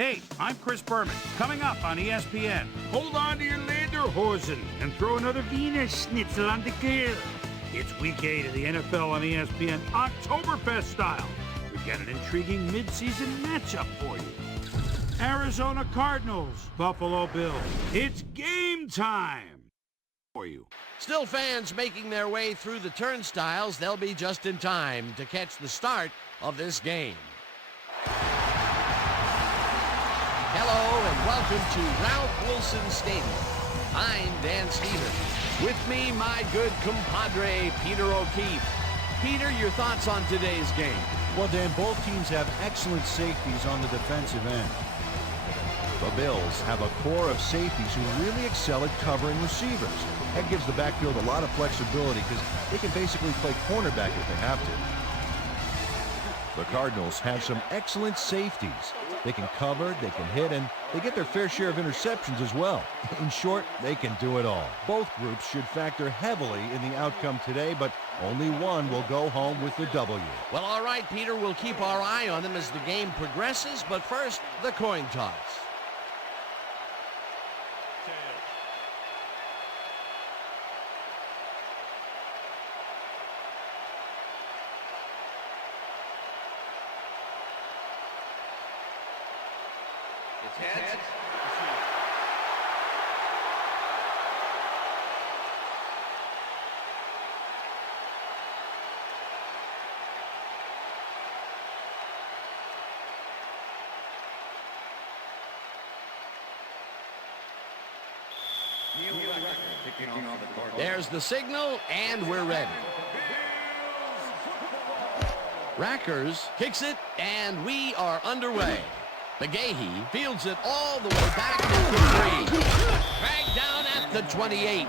Hey, I'm Chris Berman. Coming up on ESPN. Hold on to your lederhosen and throw another Wiener Schnitzel on the grill. It's week 8 of the NFL on ESPN, Oktoberfest style. We've got an intriguing midseason matchup for you. Arizona Cardinals, Buffalo Bills. It's game time for you. Still fans making their way through the turnstiles. They'll be just in time to catch the start of this game. Hello and welcome to Ralph Wilson Stadium. I'm Dan Stevens. With me, my good compadre, Peter O'Keefe. Peter, your thoughts on today's game? Well, Dan, both teams have excellent safeties on the defensive end. The Bills have a core of safeties who really excel at covering receivers. That gives the backfield a lot of flexibility because they can basically play cornerback if they have to. The Cardinals have some excellent safeties. They can cover, they can hit, and they get their fair share of interceptions as well. In short, they can do it all. Both groups should factor heavily in the outcome today, but only one will go home with the W. Well, all right, Peter, we'll keep our eye on them as the game progresses, but first, the coin toss. Heads. There's the signal, and we're ready. Rackers kicks it, and we are underway. McGahee fields it all the way back to the 3. Dragged down at the 28.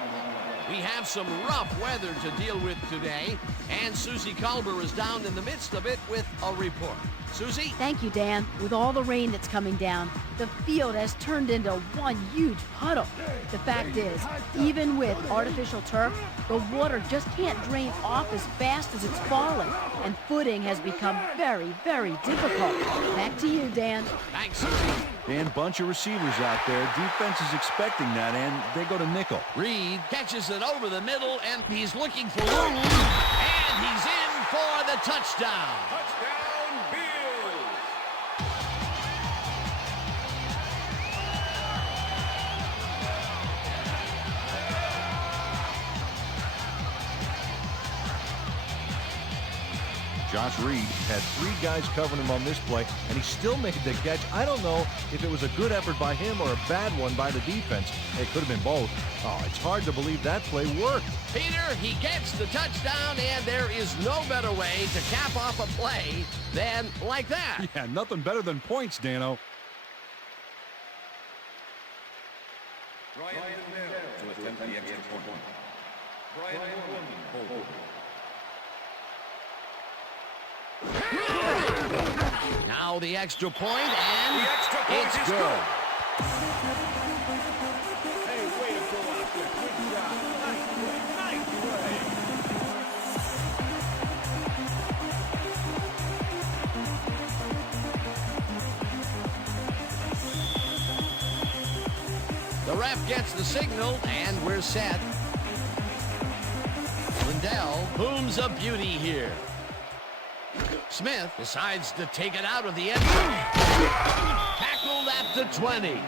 We have some rough weather to deal with today, and Susie Culber is down in the midst of it with a report. Susie? Thank you, Dan. With all the rain that's coming down, the field has turned into one huge puddle. The fact is, even with artificial turf, the water just can't drain off as fast as it's falling, and footing has become very, very difficult. Back to you, Dan. Thanks, Susie. Dan, bunch of receivers out there. Defense is expecting that, and they go to nickel. Reed catches it over the middle, and he's looking for room, and he's in for the touchdown. Touchdown, Bills! Josh Reed had 3 guys covering him on this play, and he still made the catch. I don't know if it was a good effort by him or a bad one by the defense. It could have been both. Oh, it's hard to believe that play worked. Peter, he gets the touchdown, and there is no better way to cap off a play than like that. Yeah, nothing better than points, Dano. Brian Liddell to attempt the extra point. Brian Liddell. Now the extra point, and it's good. Hey, way to go out there. Good job. Nice play. Nice play. The ref gets the signal, and we're set. Liddell booms a beauty here. Smith decides to take it out of the end zone. Tackled at the 20.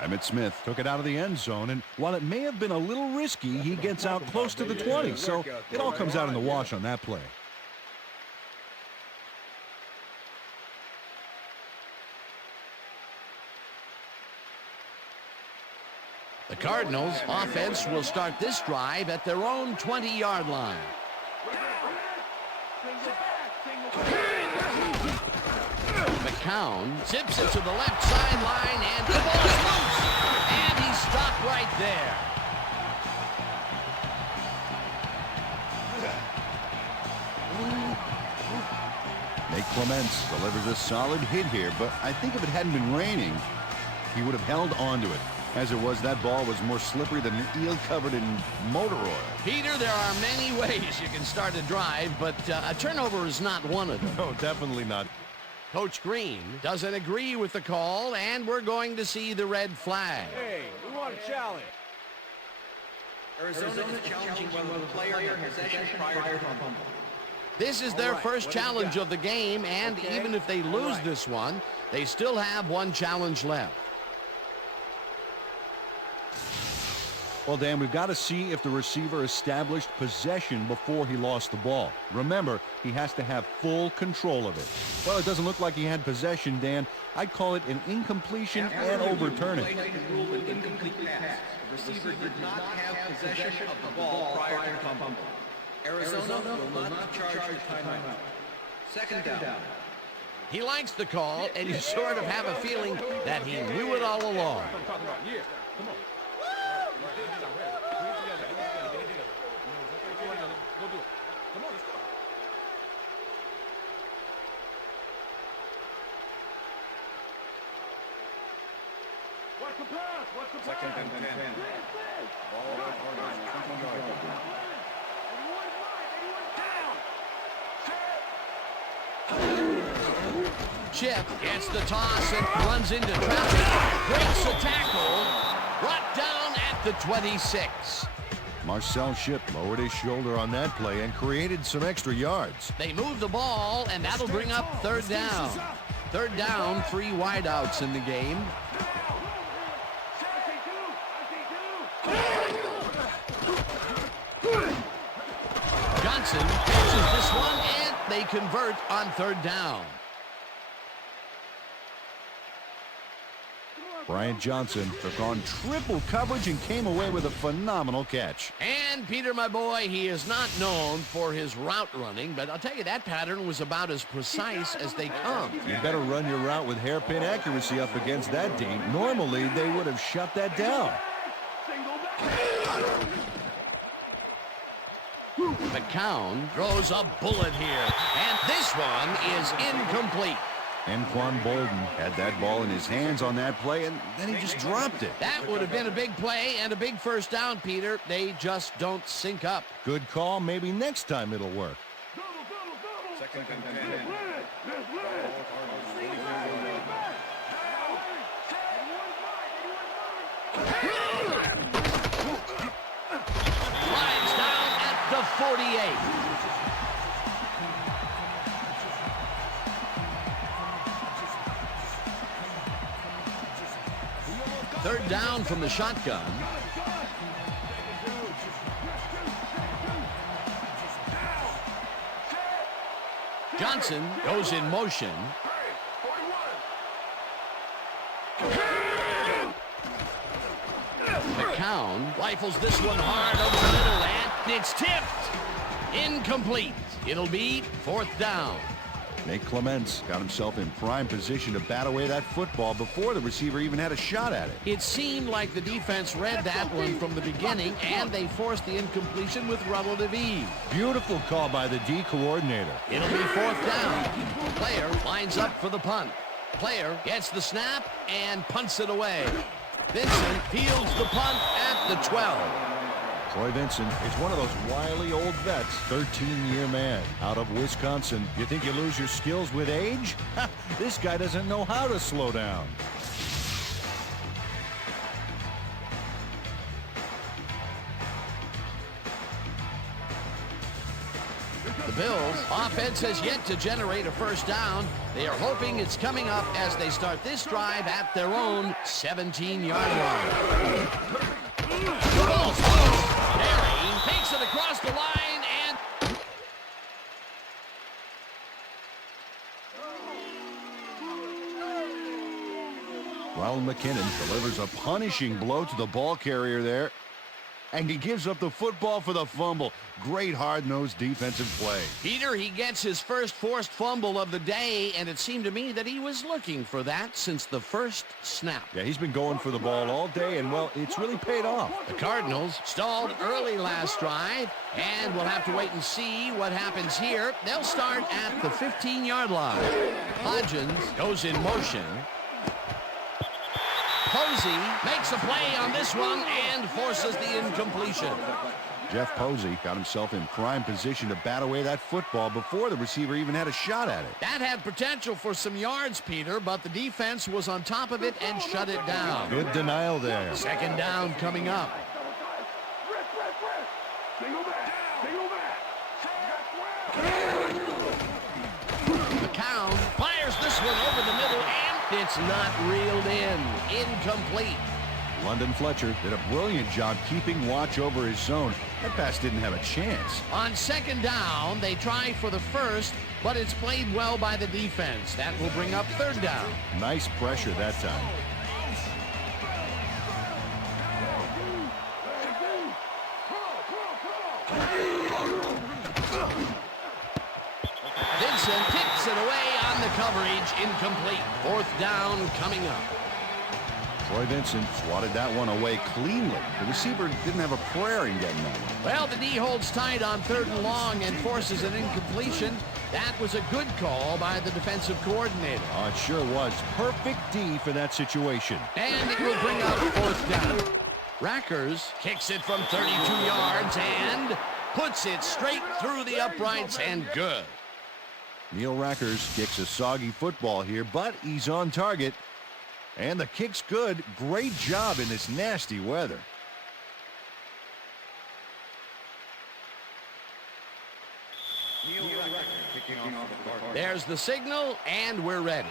Emmitt Smith took it out of the end zone, and while it may have been a little risky, he gets out close to the 20, so it all comes out in the wash on that play. The Cardinals offense will start this drive at their own 20-yard line. McCown zips it to the left sideline, and the ball's loose. And he's stopped right there. Nate Clements delivers a solid hit here, but I think if it hadn't been raining, he would have held onto it. As it was, that ball was more slippery than an eel covered in motor oil. Peter, there are many ways you can start a drive, but a turnover is not one of them. No, definitely not. Coach Green doesn't agree with the call, and we're going to see the red flag. Hey, we want a challenge. Arizona is challenging whether the player had possession prior to the fumble. This is their first challenge of the game, and even if they lose this one, they still have one challenge left. Well, Dan, we've got to see if the receiver established possession before he lost the ball. Remember, he has to have full control of it. Well, it doesn't look like he had possession, Dan. I'd call it an incompletion and overturn it. An incomplete pass. The receiver did not have possession of the ball prior to the fumble. Arizona will not be charged with timeout. Second down. He likes the call, and you sort of have a feeling that he knew it all along. Second and 10. Chip gets the toss and runs into traffic, breaks the tackle, brought down at the 26. Marcel Shipp lowered his shoulder on that play and created some extra yards. They move the ball, and that'll bring up third down. Third down, 3 wideouts in the game. Johnson catches this one, and they convert on third down. Brian Johnson took on triple coverage and came away with a phenomenal catch. And Peter, my boy, he is not known for his route running, but I'll tell you, that pattern was about as precise as they come. You better run your route with hairpin accuracy up against that team. Normally, they would have shut that down. McCown throws a bullet here, and this one is incomplete. Anquan Bolden had that ball in his hands on that play, and then he just dropped it. That would have been a big play and a big first down, Peter. They just don't sync up. Good call. Maybe next time it'll work. Second and 10. Flags down at the 48. Third down from the shotgun. Johnson goes in motion. McCown rifles this one hard over the middle, and it's tipped. Incomplete. It'll be fourth down. Nate Clements got himself in prime position to bat away that football before the receiver even had a shot at it. It seemed like the defense read that one from the beginning, and they forced the incompletion with relative ease. Beautiful call by the D coordinator. It'll be fourth down. Player lines up for the punt. Player gets the snap and punts it away. Vincent fields the punt at the 12. Troy Vincent is one of those wily old vets, 13-year man out of Wisconsin. You think you lose your skills with age? This guy doesn't know how to slow down. The Bills' offense has yet to generate a first down. They are hoping it's coming up as they start this drive at their own 17-yard line. The ball's loose. Perry takes it across the line, and Ronald McKinnon delivers a punishing blow to the ball carrier there, and he gives up the football for the fumble. Great hard-nosed defensive play. Peter, he gets his first forced fumble of the day, and it seemed to me that he was looking for that since the first snap. Yeah, he's been going for the ball all day, and, well, it's really paid off. The Cardinals stalled early last drive, and we'll have to wait and see what happens here. They'll start at the 15-yard line. Hodgins goes in motion. Posey makes a play on this one and forces the incompletion. Jeff Posey got himself in prime position to bat away that football before the receiver even had a shot at it. That had potential for some yards, Peter, but the defense was on top of it and shut it down. Good denial there. Second down coming up. McCown fires this one over the middle, and it's not reeled in. Incomplete. London Fletcher did a brilliant job keeping watch over his zone. That pass didn't have a chance. On second down, they try for the first, but it's played well by the defense. That will bring up third down. Nice pressure that time. Vincent kicks it away on the coverage. Incomplete. Fourth down coming up. Troy Vincent swatted that one away cleanly. The receiver didn't have a prayer in getting that one. Well, the D holds tight on third and long and forces an incompletion. That was a good call by the defensive coordinator. Oh, it sure was. Perfect D for that situation. And it will bring up fourth down. Rackers kicks it from 32 yards and puts it straight through the uprights and good. Neil Rackers kicks a soggy football here, but he's on target. And the kick's good. Great job in this nasty weather. There's the signal, and we're ready.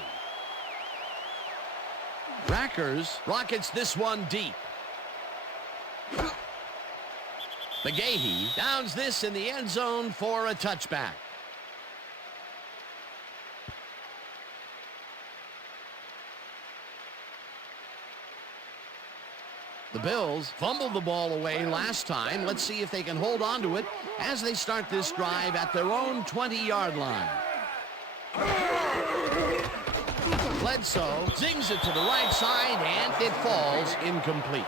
Rackers rockets this one deep. McGahee downs this in the end zone for a touchback. The Bills fumbled the ball away last time. Let's see if they can hold on to it as they start this drive at their own 20-yard line. Bledsoe zings it to the right side, and it falls incomplete.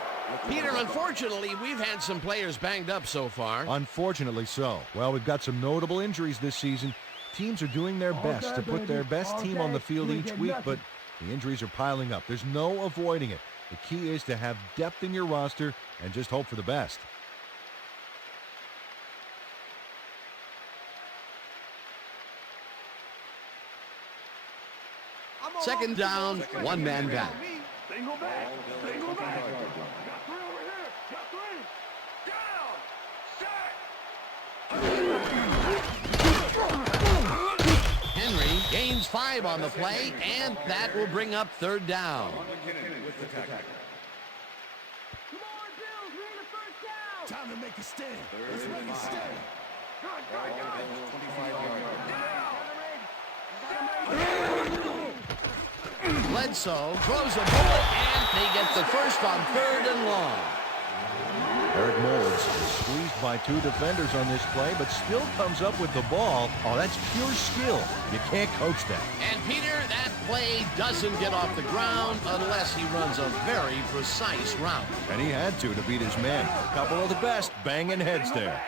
Peter, unfortunately, we've had some players banged up so far. Unfortunately so. Well, we've got some notable injuries this season. Teams are doing their best to put their best team on the field each week, but the injuries are piling up. There's no avoiding it. The key is to have depth in your roster and just hope for the best. Second down, one man back. Single back. Single back. Got three over here. Got three. Down. Set. Henry gains 5 on the play, and that will bring up third down. Come on, Bills. We need a first down. Time to make a stand. Let's make a stand. Bledsoe throws a bullet, and they get the first on third and long. Eric Moulds is squeezed by 2 defenders on this play, but still comes up with the ball. Oh, that's pure skill. You can't coach that. And Peter, that play doesn't get off the ground unless he runs a very precise route. And he had to beat his man. A couple of the best banging heads there.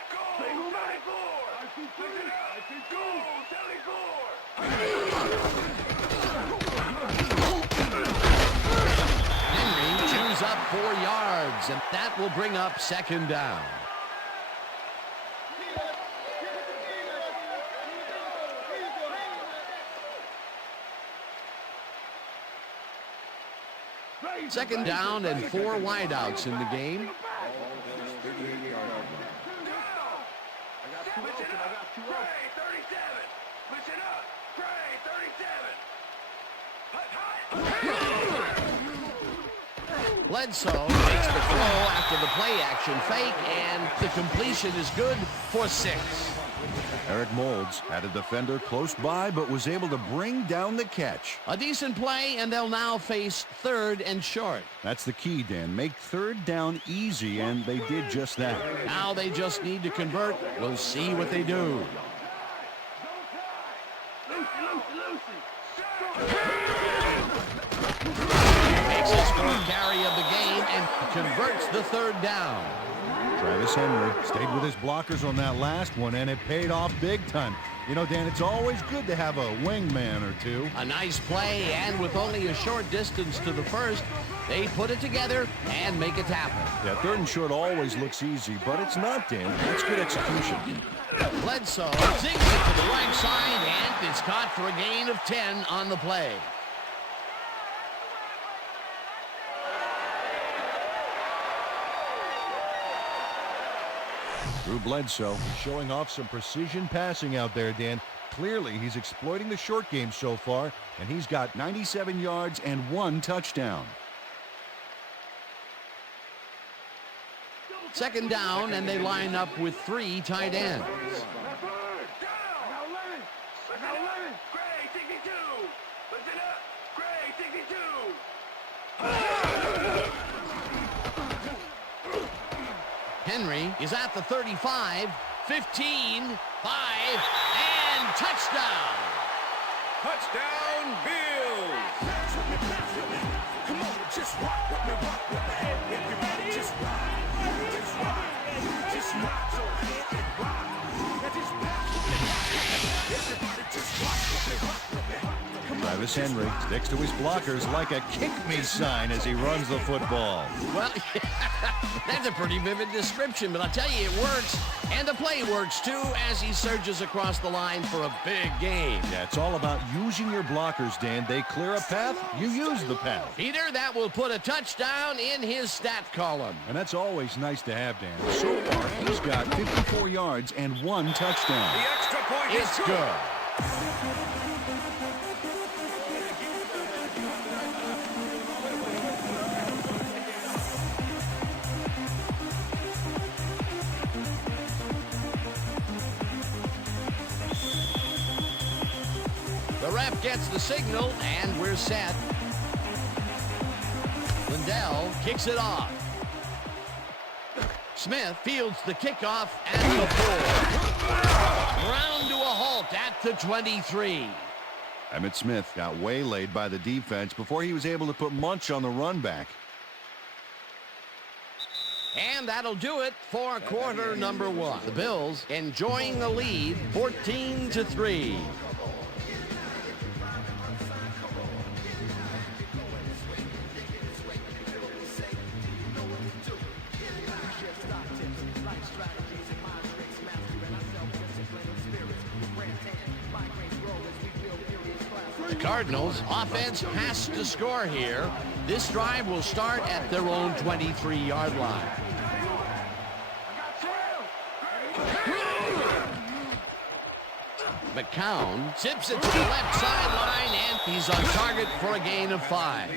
Henry chews up 4 yards, and that will bring up second down. Second down and 4 wideouts in the game. Bledsoe makes the throw after the play action fake, and the completion is good for 6. Eric Moulds had a defender close by, but was able to bring down the catch. A decent play, and they'll now face third and short. That's the key, Dan. Make third down easy, and they did just that. Now they just need to convert. We'll see what they do. Makes his 4th carry of the game and converts the third down. Travis Henry stayed with his blockers on that last one, and it paid off big time. You know, Dan, it's always good to have a wingman or two. A nice play, and with only a short distance to the first, they put it together and make it happen. Yeah, 3rd and short always looks easy, but it's not, Dan. It's good execution. Bledsoe zings it to the right side, and it's caught for a gain of 10 on the play. Drew Bledsoe showing off some precision passing out there, Dan. Clearly, he's exploiting the short game so far, and he's got 97 yards and 1 touchdown. 2nd down, and they line up with 3 tight ends. Henry is at the 35, 15, 5, and touchdown. Touchdown, Bills. Come on, just rock with me, rock with me. Everybody just rock. Just rock. Just rock your head and rock. Now just rock with me. Everybody just rock with me, rock with me. Travis Henry sticks to his blockers like a kick-me sign as he runs the football. Well, that's a pretty vivid description, but I'll tell you, it works. And the play works, too, as he surges across the line for a big gain. Yeah, it's all about using your blockers, Dan. They clear a path, you use the path. Peter, that will put a touchdown in his stat column. And that's always nice to have, Dan. So far, he's got 54 yards and 1 touchdown. The extra point is It's good. The ref gets the signal, and we're set. Lindell kicks it off. Smith fields the kickoff at the 4. Ground to a halt at the 23. Emmitt Smith got waylaid by the defense before he was able to put Munch on the run back. And that'll do it for quarter number 1. The Bills enjoying the lead, 14-3. The Cardinals offense has to score here. This drive will start at their own 23-yard line. McCown zips it to the left sideline, and he's on target for a gain of 5.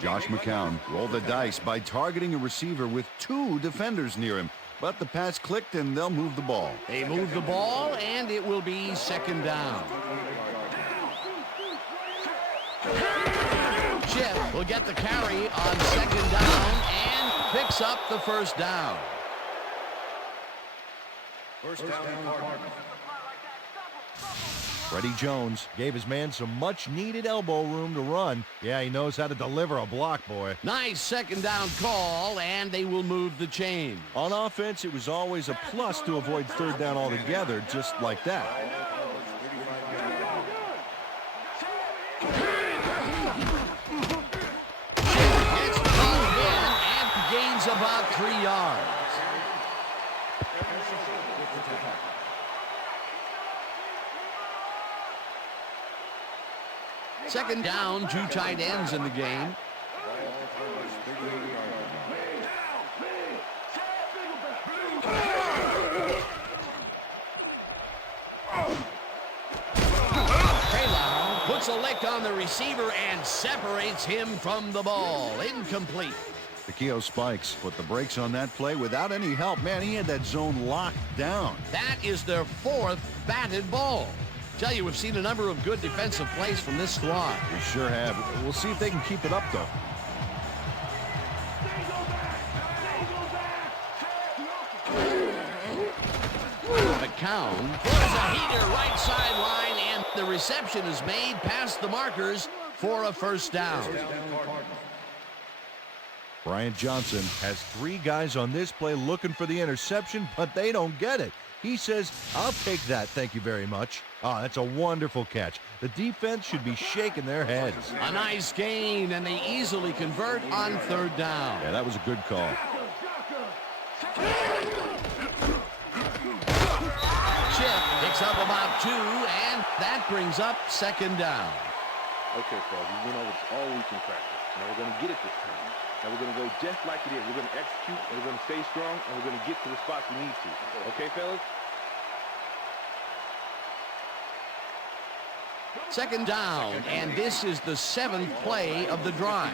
Josh McCown rolled the dice by targeting a receiver with 2 defenders near him. But the pass clicked, and they'll move the ball. They move the ball, and it will be 2nd down. Chip will get the carry on 2nd down and picks up the 1st down. First down, Cardinals. Freddie Jones gave his man some much-needed elbow room to run. Yeah, he knows how to deliver a block, boy. Nice 2nd down call, and they will move the chain. On offense, it was always a plus to avoid 3rd down altogether, just like that. Gets called in and gains about 3 yards. Second down, 2 tight ends in the game. Praylow puts a lick on the receiver and separates him from the ball. Incomplete. Takeo Spikes put the brakes on that play without any help. Man, he had that zone locked down. That is their 4th batted ball. Tell you, we've seen a number of good defensive plays from this squad. We sure have. We'll see if they can keep it up, though. McCown throws a heater right sideline, and the reception is made past the markers for a 1st down. Bryant Johnson has 3 guys on this play looking for the interception, but they don't get it. He says, "I'll take that, thank you very much." Oh, that's a wonderful catch. The defense should be shaking their heads. A nice gain, and they easily convert on third down. Yeah, that was a good call. Chip picks up about 2, and that brings up second down. Okay, fellas, we went over this all week in practice. Now we're going to get it this time. Now we're going to go just like it is. We're going to execute, and we're going to stay strong, and we're going to get to the spots we need to. Okay, fellas? Second down, and this is the 7th play of the drive.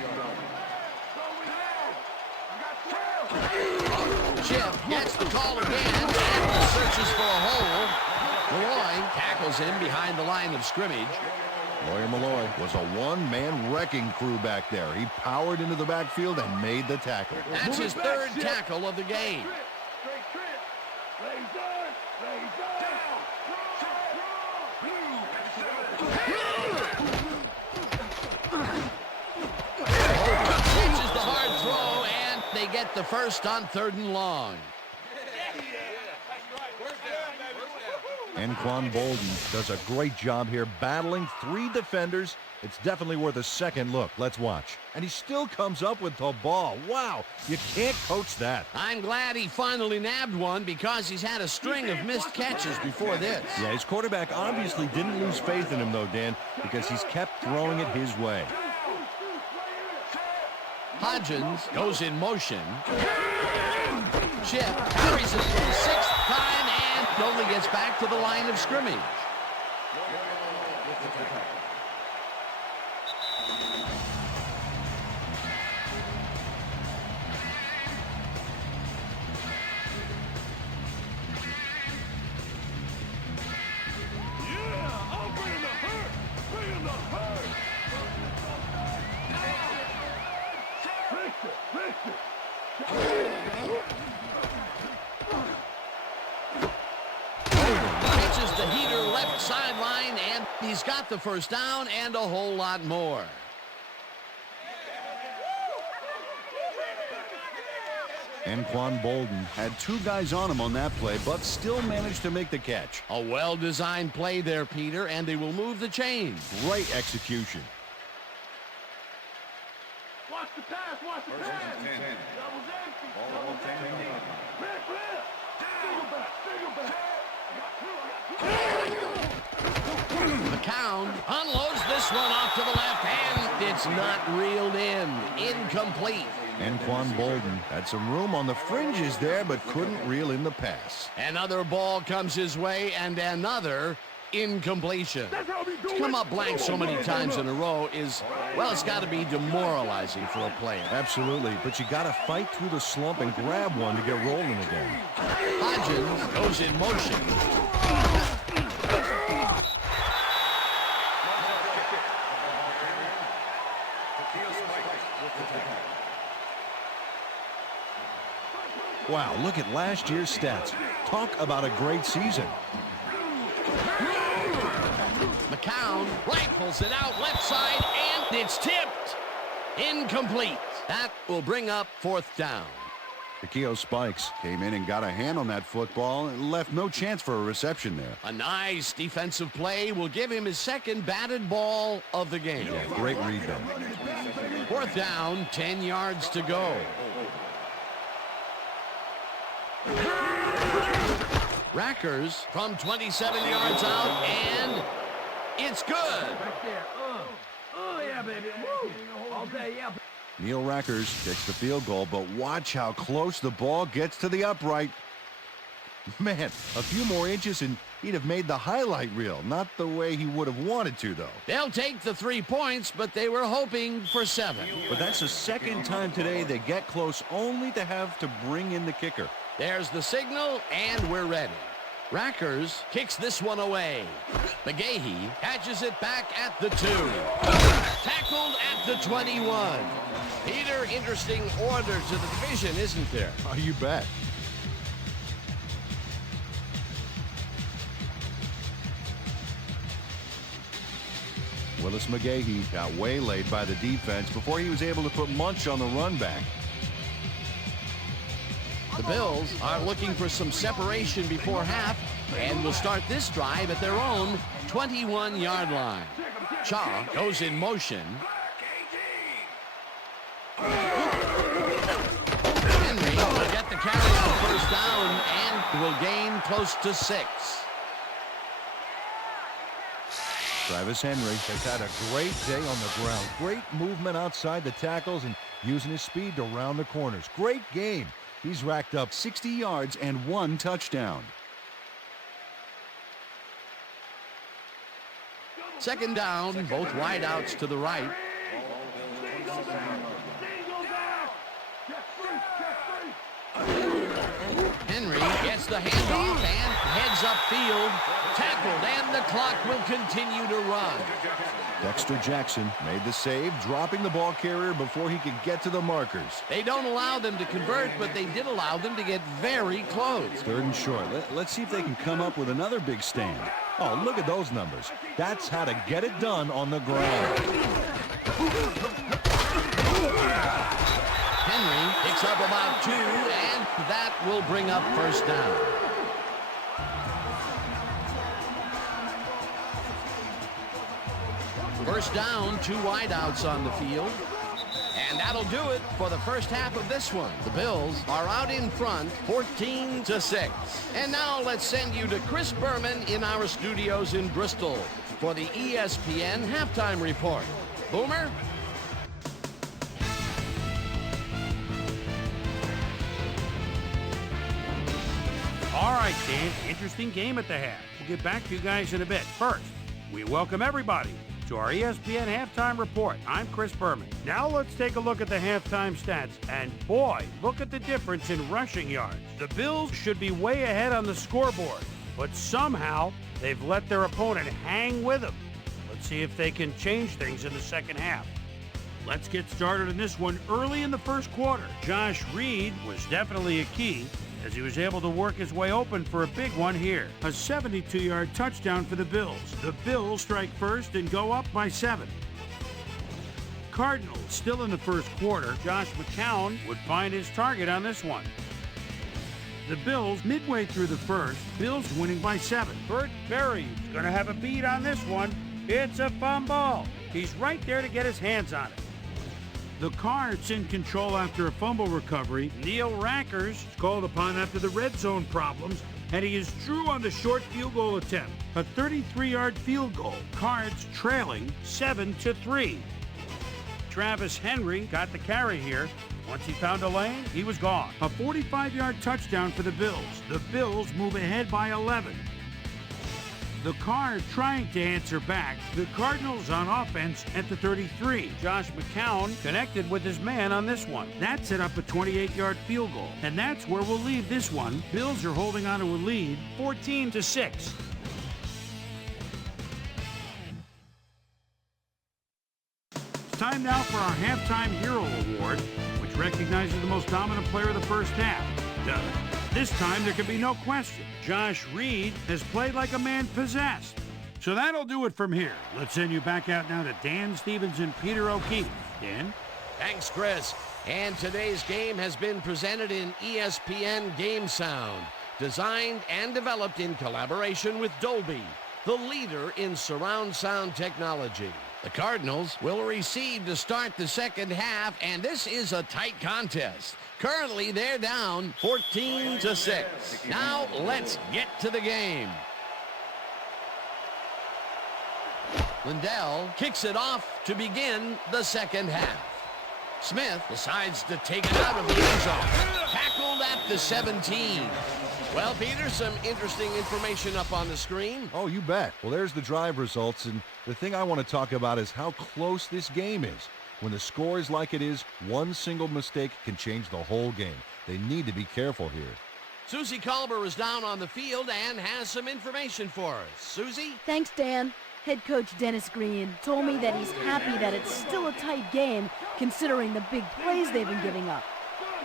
Chip gets the call again and searches for a hole. Malloy tackles him behind the line of scrimmage. Lawyer Malloy was a one-man wrecking crew back there. He powered into the backfield and made the tackle. That's his 3rd tackle of the game. Catches the hard throw, and they get the first on 3rd and long. Anquan Bolden does a great job here battling 3 defenders. It's definitely worth a second look. Let's watch. And he still comes up with the ball. Wow, you can't coach that. I'm glad he finally nabbed one because he's had a string of missed catches before this. Yeah, his quarterback obviously didn't lose faith in him, though, Dan, because he's kept throwing it his way. Hodgins goes in motion. Chip carries it for the 6th time and only gets back to the line of scrimmage. Catches the heater left sideline, and he's got the first down and a whole lot more. Anquan Bolden had 2 guys on him on that play, but still managed to make the catch. A well-designed play there, Peter, and they will move the chains. Great execution. Watch the pass, watch the pass. Doubles empty. Double empty. McCown unloads this one off to the left, and it's not reeled in. Incomplete. Anquan Bolden had some room on the fringes there, but couldn't reel in the pass. Another ball comes his way, and another incompletion. To come up blank so many times in a row is, well, it's got to be demoralizing for a player. Absolutely, but you got to fight through the slump and grab one to get rolling again. Hodgins goes in motion. Wow, look at last year's stats. Talk about a great season. McCown rifles it out left side, and it's tipped. Incomplete. That will bring up 4th down. Takeo Spikes came in and got a hand on that football and left no chance for a reception there. A nice defensive play will give him his 2nd batted ball of the game. Yeah, great read there. 4th down, 10 yards to go. Rackers from 27 yards out, and it's good. Right there. Oh, yeah, baby. Woo. All day, yeah. Neil Rackers takes the field goal, but watch how close the ball gets to the upright. Man, a few more inches and he'd have made the highlight reel. Not the way he would have wanted to, though. They'll take the 3 points, but they were hoping for 7. But that's the 2nd time today they get close only to have to bring in the kicker. There's the signal, and we're ready. Rackers kicks this one away. McGahee catches it back at the 2. Tackled at the 21. Peter, interesting order to the division, isn't there? Oh, you bet. Willis McGahee got waylaid by the defense before he was able to put Munch on the run back. The Bills are looking for some separation before half and will start this drive at their own 21-yard line. Shaw goes in motion. Henry will get the carry for first down and will gain close to 6. Travis Henry has had a great day on the ground. Great movement outside the tackles and using his speed to round the corners. Great game. He's racked up 60 yards and 1 touchdown. Second down, both wideouts to the right. Henry gets the handoff and heads upfield. Tackled, and the clock will continue to run. Dexter Jackson made the save, dropping the ball carrier before he could get to the markers. They don't allow them to convert, but they did allow them to get very close. 3rd and short. Let's see if they can come up with another big stand. Oh, look at those numbers. That's how to get it done on the ground. Henry picks up about 2, and that will bring up first down. First down, 2 wideouts on the field. And that'll do it for the first half of this one. The Bills are out in front, 14-6. And now let's send you to Chris Berman in our studios in Bristol for the ESPN Halftime Report. Boomer? All right, Dan, interesting game at the half. We'll get back to you guys in a bit. First, we welcome everybody to our ESPN Halftime Report. I'm Chris Berman. Now let's take a look at the halftime stats. And boy, look at the difference in rushing yards. The Bills should be way ahead on the scoreboard, but somehow they've let their opponent hang with them. Let's see if they can change things in the second half. Let's get started in this one early in the first quarter. Josh Reed was definitely a key as he was able to work his way open for a big one here. A 72-yard touchdown for the Bills. The Bills strike first and go up by 7. Cardinals still in the first quarter. Josh McCown would find his target on this one. The Bills midway through the first. Bills winning by 7. Burt Berry's going to have a beat on this one. It's a fumble. He's right there to get his hands on it. The Cards in control after a fumble recovery. Neil Rackers is called upon after the red zone problems, and he is true on the short field goal attempt. A 33-yard field goal. Cards trailing 7-3. Travis Henry got the carry here. Once he found a lane, he was gone. A 45-yard touchdown for the Bills. The Bills move ahead by 11. The Cards trying to answer back. The Cardinals on offense at the 33. Josh McCown connected with his man on this one. That set up a 28-yard field goal. And that's where we'll leave this one. Bills are holding on to a lead, 14-6. It's time now for our Halftime Hero Award, which recognizes the most dominant player of the first half. Duh. This time, there can be no question. Josh Reed has played like a man possessed. So that'll do it from here. Let's send you back out now to Dan Stevens and Peter O'Keefe. Dan? Thanks, Chris. And today's game has been presented in ESPN Game Sound, designed and developed in collaboration with Dolby, the leader in surround sound technology. The Cardinals will recede to start the second half, and this is a tight contest. Currently, they're down 14-6. Now, let's get to the game. Lindell kicks it off to begin the second half. Smith decides to take it out of the end zone. Tackled at the 17. Well, Peter, some interesting information up on the screen. Oh, you bet. Well, there's the drive results, and the thing I want to talk about is how close this game is. When the score is like it is, one single mistake can change the whole game. They need to be careful here. Susie Colber is down on the field and has some information for us. Susie? Thanks, Dan. Head coach Dennis Green told me that he's happy that it's still a tight game considering the big plays they've been giving up.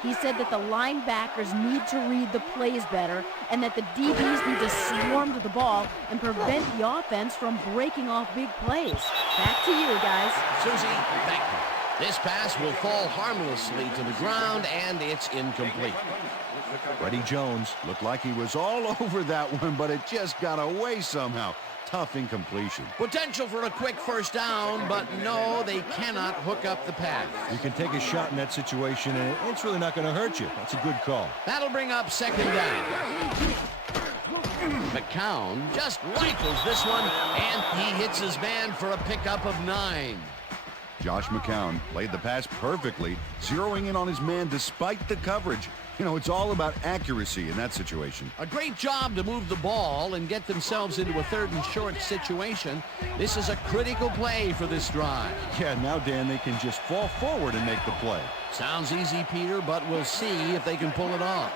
He said that the linebackers need to read the plays better and that the DBs need to swarm to the ball and prevent the offense from breaking off big plays. Back to you, guys. Susie, thank you. This pass will fall harmlessly to the ground, and it's incomplete. Freddie Jones looked like he was all over that one, but it just got away somehow. Tough incompletion. Potential for a quick first down, but no, they cannot hook up the pass. You can take a shot in that situation, and it's really not going to hurt you. That's a good call. That'll bring up second down. McCown just rifles this one, and he hits his man for a pickup of 9. Josh McCown played the pass perfectly, zeroing in on his man despite the coverage. You know, it's all about accuracy in that situation. A great job to move the ball and get themselves into a 3rd and short situation. This is a critical play for this drive. Yeah, now, Dan, they can just fall forward and make the play. Sounds easy, Peter, but we'll see if they can pull it off.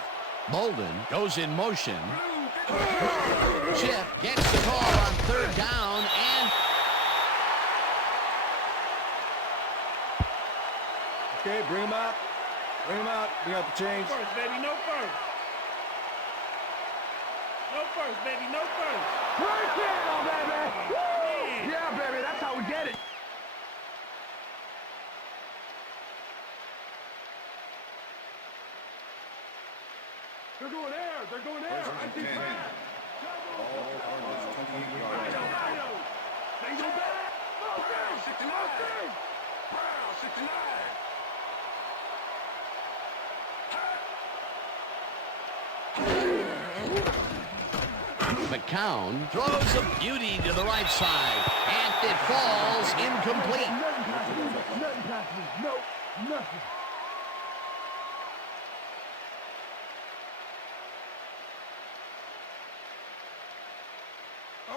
Bolden goes in motion. Chip gets the call on 3rd down, and okay, bring him out. Bring him out. Bring out the chains. First, baby, no first. No first, baby, no first. Right there, baby. Woo! Yeah, baby, that's how we get it. They're going there. They're going there. I see pass. All Cardinals 28 yards. They go back. Brown, 69. Brown, 69. McCown throws a beauty to the right side, and it falls incomplete. Nothing.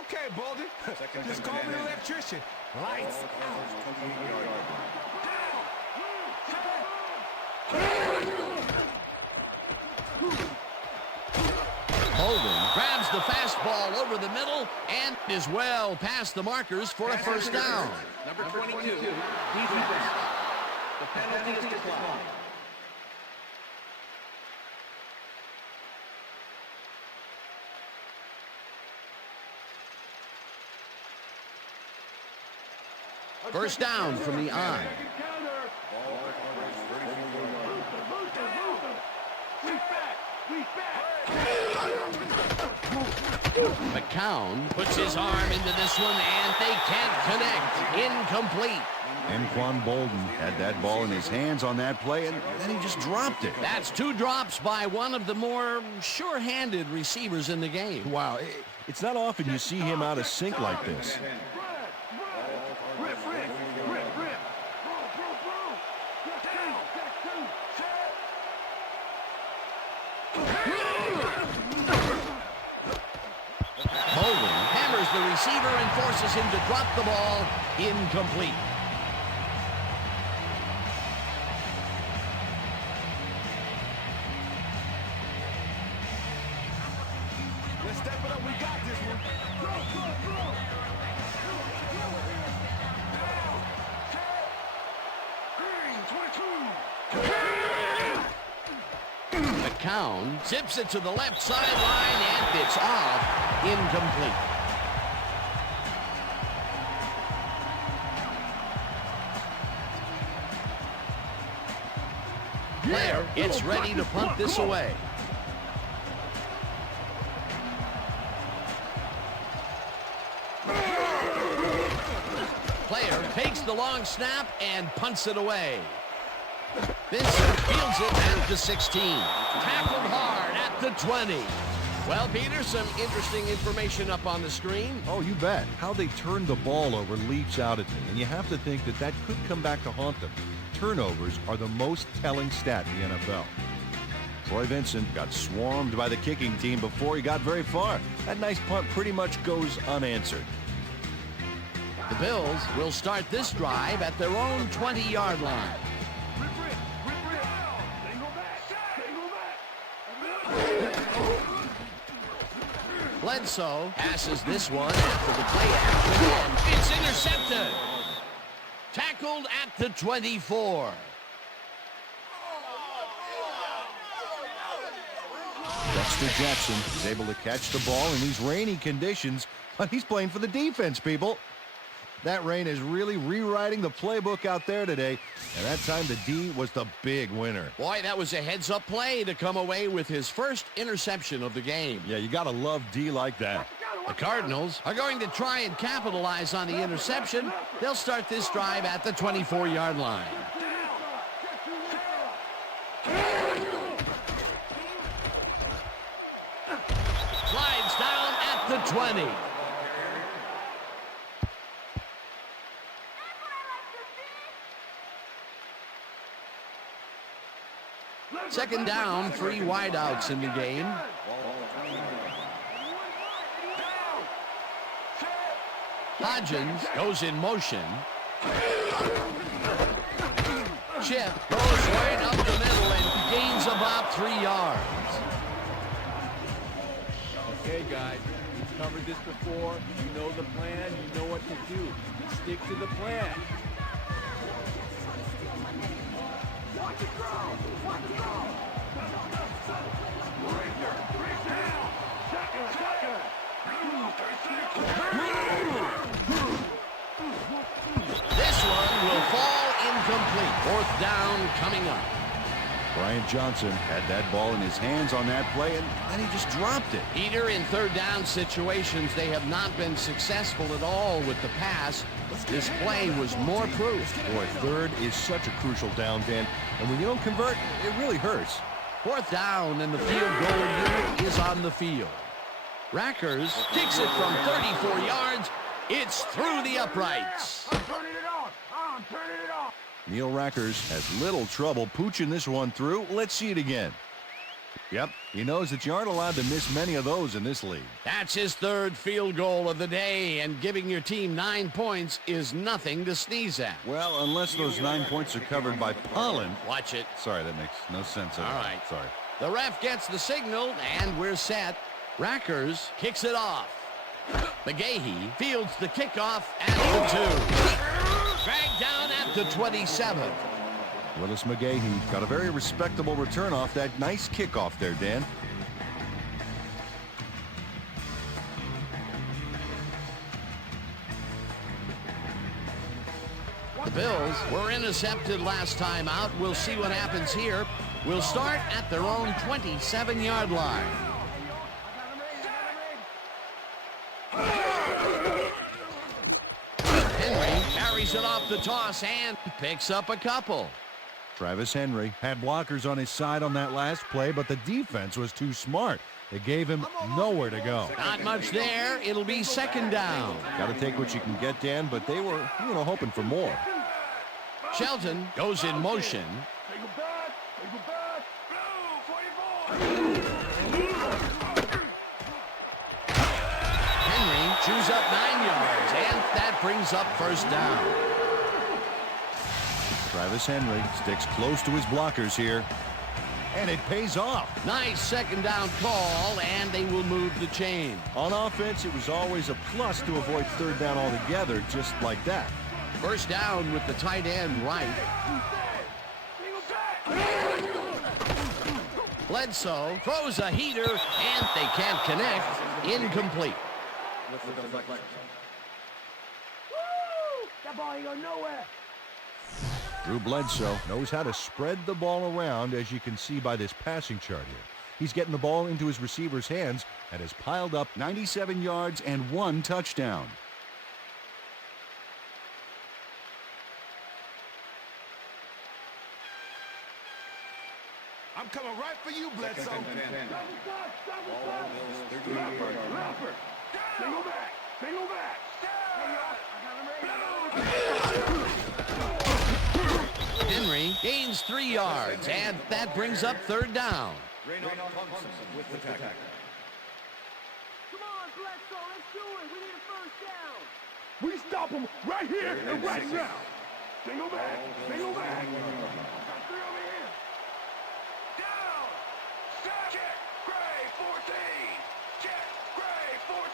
Okay, Bolden. Just call me an electrician. Lights out. Bolden grabs the fastball over the middle and is well past the markers for a first down. Number 22, defense. The penalty is declined. First down from the eye. McCown puts his arm into this one, and they can't connect. Incomplete. Anquan Bolden had that ball in his hands on that play, and then he just dropped it. That's 2 drops by one of the more sure-handed receivers in the game. Wow, it's not often you see him out of sync like this. Bolden hammers the receiver and forces him to drop the ball. Incomplete. Let's step it up. We got this one. McCown tips it to the left sideline, and it's off. Incomplete. Player gets ready to punt this away. Player takes the long snap and punts it away. Vincent fields it at the 16. Tackled hard at the 20. Well, Peter, some interesting information up on the screen. Oh, you bet. How they turned the ball over leaps out at me, and you have to think that that could come back to haunt them. Turnovers are the most telling stat in the NFL. Troy Vincent got swarmed by the kicking team before he got very far. That nice punt pretty much goes unanswered. The Bills will start this drive at their own 20-yard line. Bledsoe passes this one after the play action, and it's intercepted. Tackled at the 24. Dexter Jackson is able to catch the ball in these rainy conditions, but he's playing for the defense, people. That rain is really rewriting the playbook out there today, and that time the D was the big winner. Boy, that was a heads-up play to come away with his first interception of the game. Yeah, you got to love D like that. The Cardinals are going to try and capitalize on the interception. They'll start this drive at the 24-yard line. Slides down at the 20. Second down, 3 wideouts in the game. Hodgins goes in motion. Chip goes right up the middle and gains about 3 yards. Okay, guys, we've covered this before. You know the plan. You know what to do. Stick to the plan. Watch it grow! Watch it grow! This one will fall incomplete. 4th down coming up. Brian Johnson had that ball in his hands on that play, and then he just dropped it. Peter, in 3rd down situations, they have not been successful at all with the pass. This play was more proof. Boy, 3rd is such a crucial down, Dan, and when you don't convert, it really hurts. 4th down, and the field goal unit is on the field. Rackers kicks it from 34 yards. It's through the uprights. I'm turning it on! I'm turning it on! Neil Rackers has little trouble pooching this one through. Let's see it again. Yep, he knows that you aren't allowed to miss many of those in this league. That's his 3rd field goal of the day, and giving your team 9 points is nothing to sneeze at. Well, unless those 9 points are covered by pollen. Watch it. Sorry, that makes no sense at all. All right. Sorry. The ref gets the signal, and we're set. Rackers kicks it off. McGahee fields the kickoff at the 2. Dragged down at the 27. Willis McGahee got a very respectable return off that nice kickoff there, Dan. The Bills were intercepted last time out. We'll see what happens here. We'll start at their own 27-yard line. Henry carries it off the toss and picks up a couple. Travis Henry had blockers on his side on that last play, but the defense was too smart. They gave him nowhere to go. Not much there. It'll be 2nd down. Got to take what you can get, Dan, but they were, hoping for more. Shelton goes in motion. Henry chews up 9 yards, and that brings up 1st down. Travis Henry sticks close to his blockers here, and it pays off. Nice 2nd down call, and they will move the chain. On offense, it was always a plus to avoid 3rd down altogether, just like that. 1st down with the tight end right. Bledsoe throws a heater, and they can't connect. Incomplete. That ball ain't going nowhere! Drew Bledsoe knows how to spread the ball around, as you can see by this passing chart here. He's getting the ball into his receiver's hands and has piled up 97 yards and 1 touchdown. I'm coming right for you, Bledsoe. Leopard! Single back! Single back! Henry gains 3 yards, and that brings up 3rd down. With the tackle. Come on, Bledsoe, let's do it! We need a 1st down! We stop him right here and right now! Single back! Single back! Got 3 over here! Down! Check! Gray, 14! Check! Gray, 14!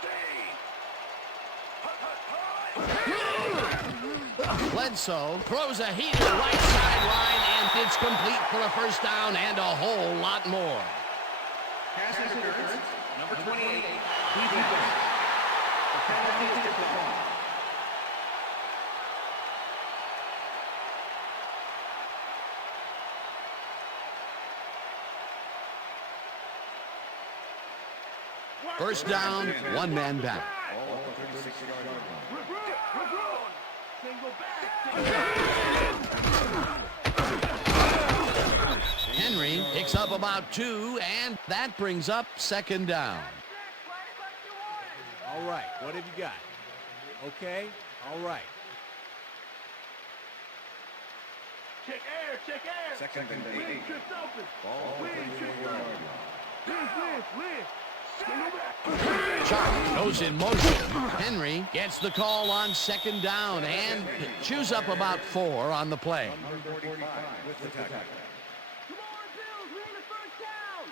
Bledsoe throws a heater right sideline, and it's complete for a 1st down and a whole lot more. Pass interference, number 28, defense. The penalty is declined. First down, one man back. Henry picks up about 2, and that brings up second down. All right, what have you got? Okay, all right. Check air, check air. Second and 8. Liz, drift open. Ball Liz, drift open. Liz. Sharp goes in motion. Henry gets the call on second down and chews up about 4 on the play. Number 45 with the tackle. Come on, Bills, we need a first down.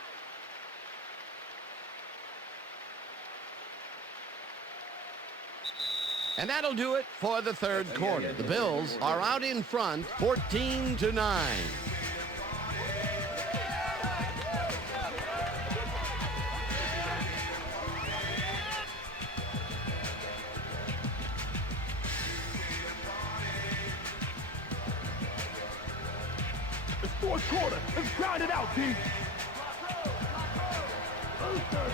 And that'll do it for the third quarter. The Bills are out in front, 14-9. It's fourth quarter. Let's grind it out, D. Booster.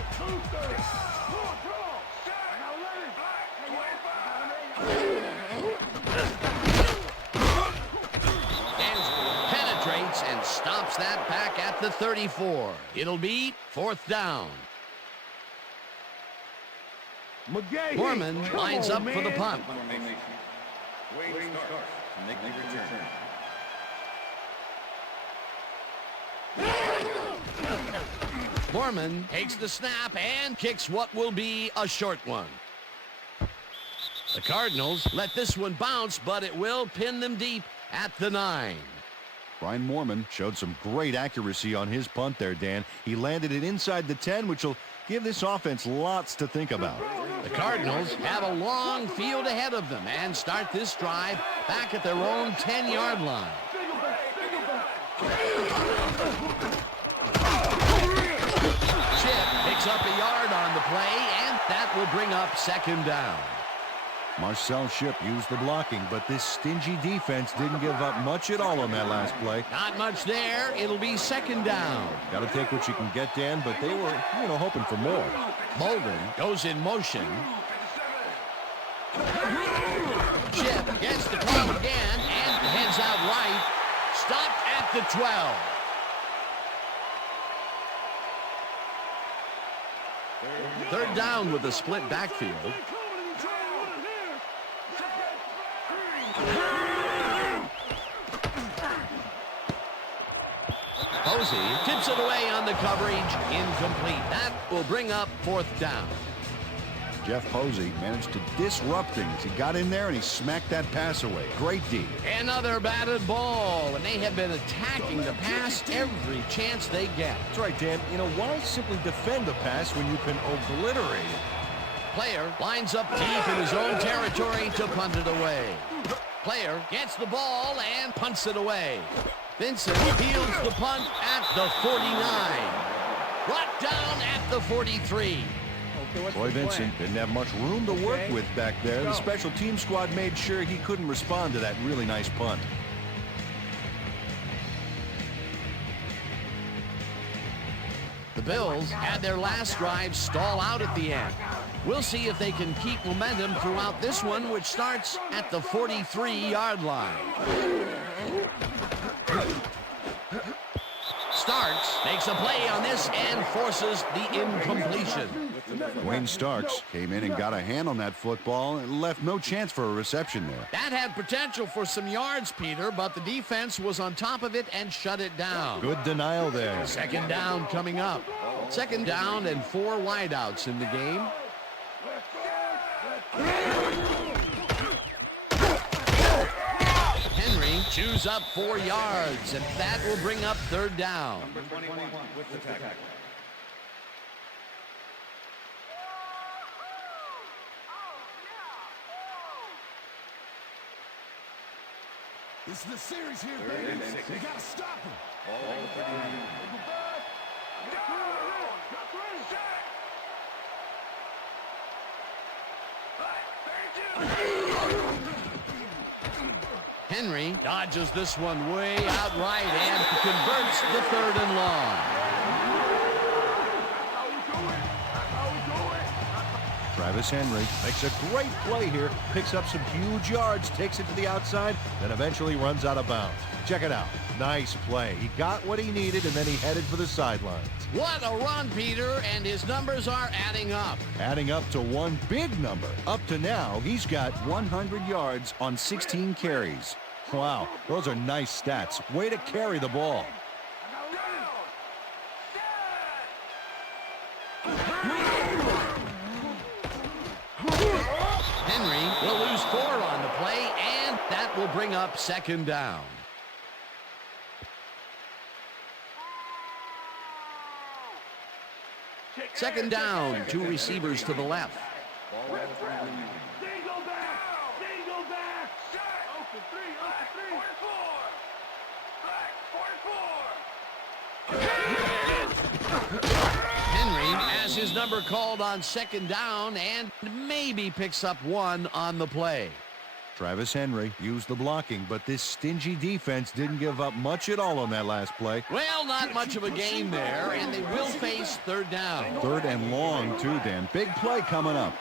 Penetrates and stops that back at the 34. It'll be fourth down. Foreman lines up for the punt. Wade starts to make the return. Foreman takes the snap and kicks what will be a short one. The Cardinals let this one bounce, but it will pin them deep at the 9. Brian Moorman showed some great accuracy on his punt there, Dan. He landed it inside the 10, which will give this offense lots to think about. The Cardinals have a long field ahead of them and start this drive back at their own 10-yard line. Chip picks up a yard on the play, and that will bring up second down. Marcel Shipp used the blocking, but this stingy defense didn't give up much at all on that last play. Not much there. It'll be second down. Got to take what you can get, Dan, but they were, hoping for more. Bolden goes in motion. Chip gets the call again and heads out right. Stopped at the 12. Third down with a split backfield. Posey tips it away on the coverage. Incomplete. That will bring up fourth down. Jeff Posey managed to disrupt things. He got in there and he smacked that pass away. Great D. Another batted ball, and they have been attacking the pass every chance they get. That's right, Dan. Why simply defend the pass when you can obliterate it? Player lines up deep in his own territory to punt it away. Player gets the ball and punts it away. Vincent fields the punt at the 49. Brought down at the 43. Boy, Vincent didn't have much room to work with back there. The special team squad made sure he couldn't respond to that really nice punt. The Bills had their last drive stall out at the end. We'll see if they can keep momentum throughout this one, which starts at the 43-yard line. Starks makes a play on this and forces the incompletion. Wayne Starks came in and got a hand on that football and left no chance for a reception there. That had potential for some yards, Peter, but the defense was on top of it and shut it down. Good denial there. Second down coming up. Second down and 4 wideouts in the game. Henry chews up 4 yards, and that will bring up third down. Number 21 with the tackle. This is the series here, baby. They got to stop him. All 39. Henry dodges this one way out right and converts the 3rd and long. Travis Henry makes a great play here, picks up some huge yards, takes it to the outside, then eventually runs out of bounds. Check it out. Nice play. He got what he needed, and then he headed for the sidelines. What a run, Peter, and his numbers are adding up. Adding up to one big number. Up to now, he's got 100 yards on 16 carries. Wow, those are nice stats. Way to carry the ball. Henry will lose 4 on the play, and that will bring up second down. Second down, 2 receivers to the left. Dingle back! Dingle back! Open 3, open 3! Henry has his number called on second down and maybe picks up 1 on the play. Travis Henry used the blocking, but this stingy defense didn't give up much at all on that last play. Well, not much of a gain there, and they will face third down. Third and long, too, Dan. Big play coming up.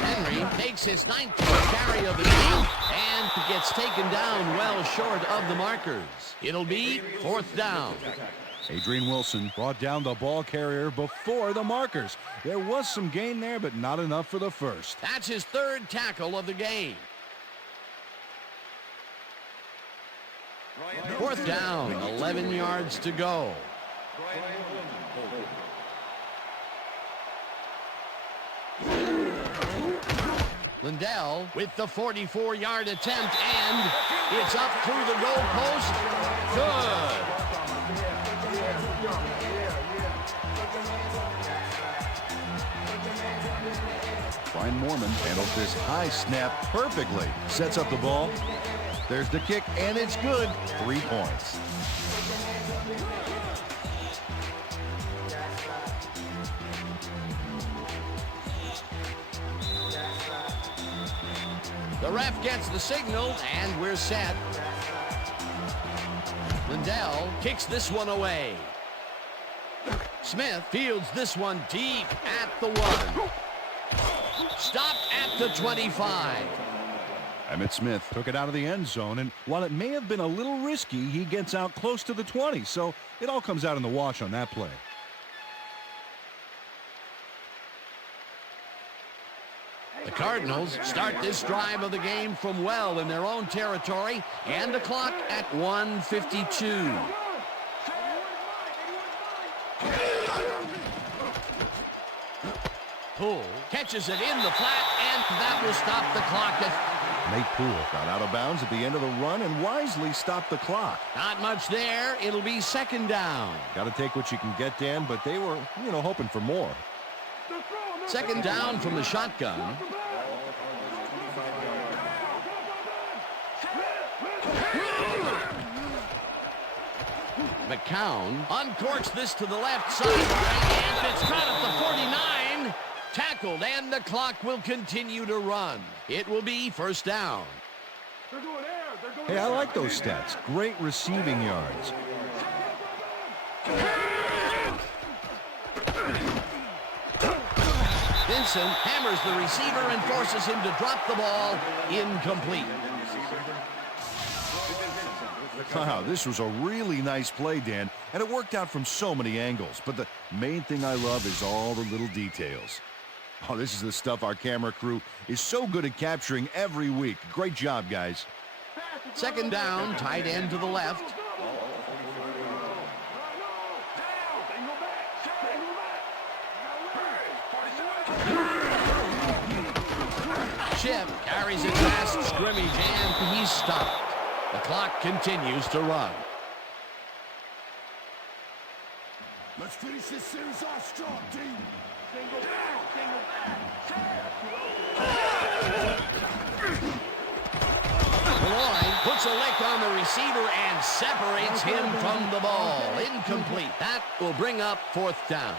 Henry takes his 19th carry of the game and gets taken down well short of the markers. It'll be fourth down. Adrian Wilson brought down the ball carrier before the markers. There was some gain there, but not enough for the first. That's his 3rd tackle of the game. Fourth down, 11 yards to go. Lindell with the 44-yard attempt, and it's up through the goal post. Good. Brian Moorman handles this high snap perfectly. Sets up the ball. There's the kick, and it's good. 3 points. The ref gets the signal, and we're set. Lindell kicks this one away. Smith fields this one deep at the 1. Stopped at the 25. Emmitt Smith took it out of the end zone, and while it may have been a little risky, he gets out close to the 20, so it all comes out in the wash on that play. The Cardinals start this drive of the game from well in their own territory, and the clock at 1:52. Poole catches it in the flat, and that will stop the clock at... Nate Poole got out of bounds at the end of the run and wisely stopped the clock. Not much there. It'll be second down. Got to take what you can get, Dan, but they were, hoping for more. Second down from the shotgun. McCown uncorks this to the left sideline, and it's caught at the 49. Tackled, and the clock will continue to run. It will be first down. Hey, I like those stats. Great receiving yards. Vincent hammers the receiver and forces him to drop the ball. Incomplete. Wow, this was a really nice play, Dan, and it worked out from so many angles. But the main thing I love is all the little details. Oh, this is the stuff our camera crew is so good at capturing every week. Great job, guys. Second down, tight end to the left. Chip carries it past scrimmage, and he's stopped. The clock continues to run. Let's finish this series off strong, team. Single back, single back. Malloy puts a lick on the receiver and separates him from the ball. Incomplete. That will bring up fourth down.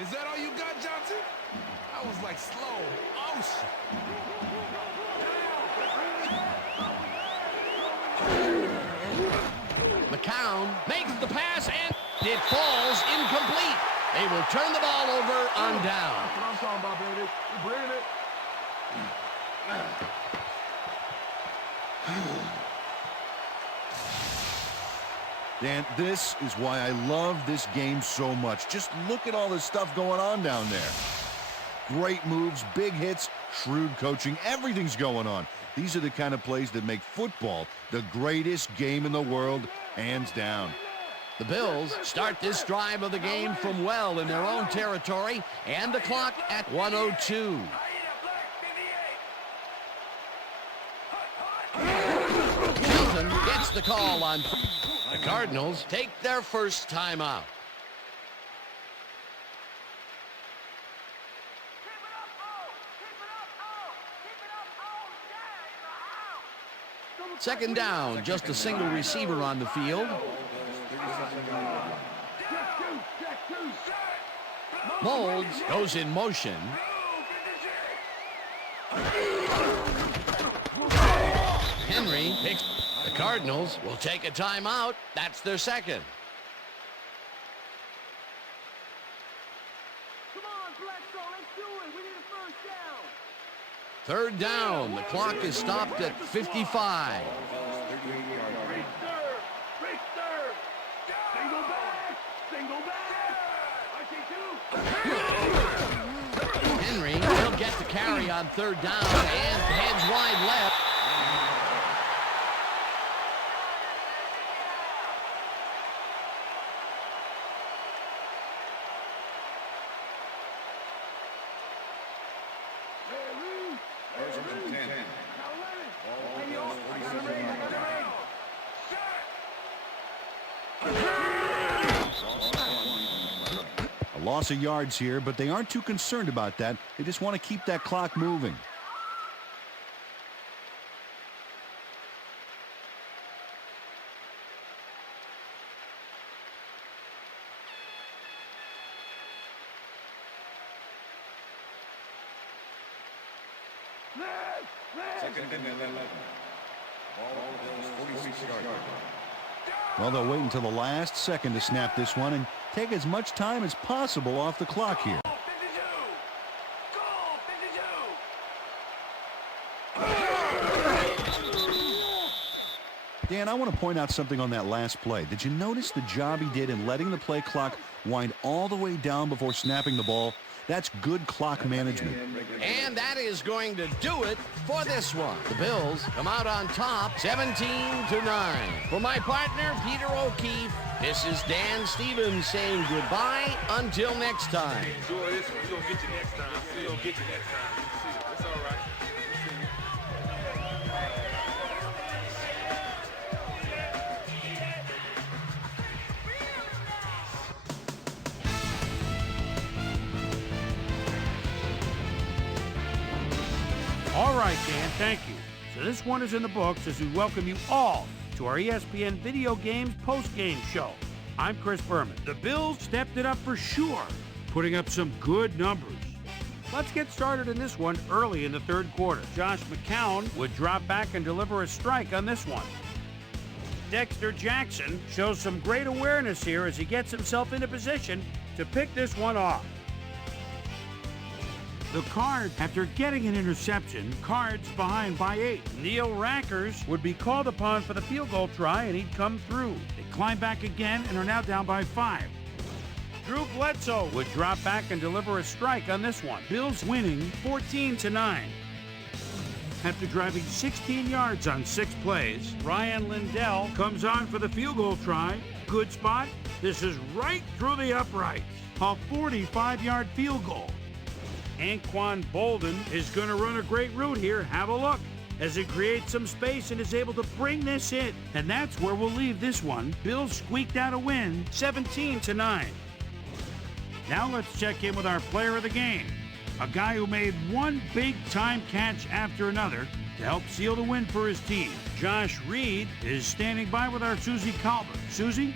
Is that all you got, Johnson? I was like slow. Oh, shit. McCown makes the pass, and it falls incomplete. They will turn the ball over on down. That's what I'm talking about, baby. You bring it. Dan, this is why I love this game so much. Just look at all this stuff going on down there. Great moves, big hits, shrewd coaching, everything's going on. These are the kind of plays that make football the greatest game in the world, hands down. The Bills start this drive of the game from well in their own territory, and the clock at 1:02. Hilton gets the call on. The Cardinals take their first timeout. Second down, just a single receiver on the field. Molds goes in motion. Henry picks. The Cardinals will take a timeout. That's their second. Come on, Bledsoe, let's do it. We need a first down. Third down. The clock is stopped at 55. Great serve. Great serve. Single back. Single back. RT2. Henry will get the carry on third down and heads wide left. A loss of yards here, but they aren't too concerned about that. They just want to keep that clock moving. Well, they'll wait until the last second to snap this one and take as much time as possible off the clock here. Dan, I want to point out something on that last play. Did you notice the job he did in letting the play clock wind all the way down before snapping the ball? That's good clock management. And that is going to do it for this one. The Bills come out on top 17-9. For my partner, Peter O'Keefe, this is Dan Stevens saying goodbye until next time. Enjoy this one. We're going to get you next time. We're going to get you next time. That's all right. All right, Dan, thank you. So this one is in the books as we welcome you all to our ESPN Video Games post-game show. I'm Chris Berman. The Bills stepped it up for sure, putting up some good numbers. Let's get started in this one early in the third quarter. Josh McCown would drop back and deliver a strike on this one. Dexter Jackson shows some great awareness here as he gets himself into position to pick this one off. The Cards, after getting an interception, Cards behind by 8. Neil Rackers would be called upon for the field goal try, and he'd come through. They climb back again and are now down by 5. Drew Bledsoe would drop back and deliver a strike on this one. Bills winning 14-9. After driving 16 yards on 6 plays, Ryan Lindell comes on for the field goal try. Good spot. This is right through the uprights. A 45-yard field goal. Anquan Bolden is going to run a great route here. Have a look as he creates some space and is able to bring this in. And that's where we'll leave this one. Bills squeaked out a win, 17-9. Now let's check in with our player of the game, a guy who made one big-time catch after another to help seal the win for his team. Josh Reed is standing by with our Susie Calvert. Susie?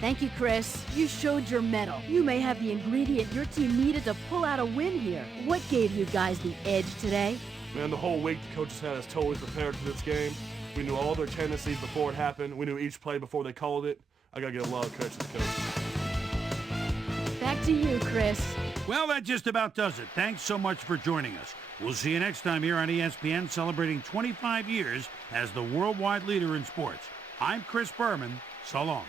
Thank you, Chris. You showed your mettle. You may have the ingredient your team needed to pull out a win here. What gave you guys the edge today? Man, the whole week the coaches had us totally prepared for this game. We knew all their tendencies before it happened. We knew each play before they called it. I got to give a lot of credit to the coach. Back to you, Chris. Well, that just about does it. Thanks so much for joining us. We'll see you next time here on ESPN, celebrating 25 years as the worldwide leader in sports. I'm Chris Berman. So long.